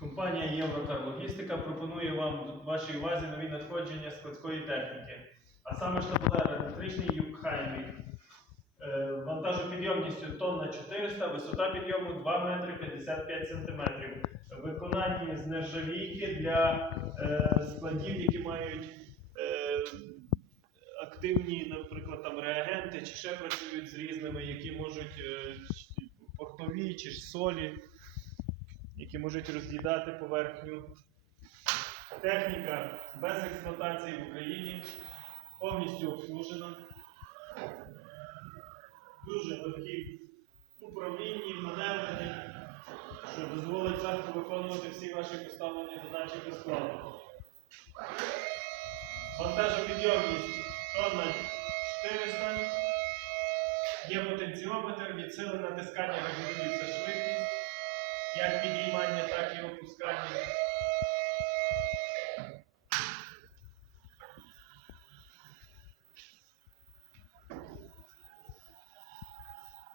Компанія Єврокарлогістика пропонує вам вашій увазі нові надходження складської техніки. А саме штабелер електричний Юкхаймік. Е, Вантажопідйомністю тонна 400, висота підйому 2 метри 55 сантиметрів. Виконання з нержавійки для е, складів, які мають е, активні, наприклад, там реагенти, чи ще працюють з різними, які можуть портові чи солі, можуть роз'їдати поверхню. Техніка без експлуатації в Україні, повністю обслужена. Дуже легкі управлінні, маневрені, що дозволить легко виконувати всі ваші поставлені задачі без складу. Вантажопідйомність тонна 400. Є потенціометр, від сили натискання регулюється швидкість, як підіймання, так і опускання.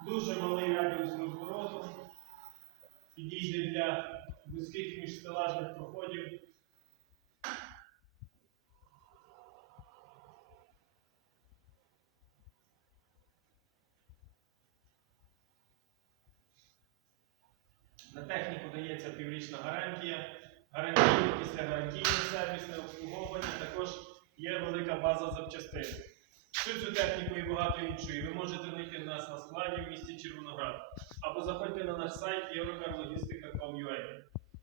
Дуже малий радіус розвороту. Підійде для вузьких міжстелажних проходів. На техніку дається піврічна гарантія, гарантійне після гарантійне сервісне обслуговування, також є велика база запчастин. Всю цю техніку і багато іншої ви можете знайти в нас на складі в місті Червоноград або заходьте на наш сайт eurocarlogistica.com.ua.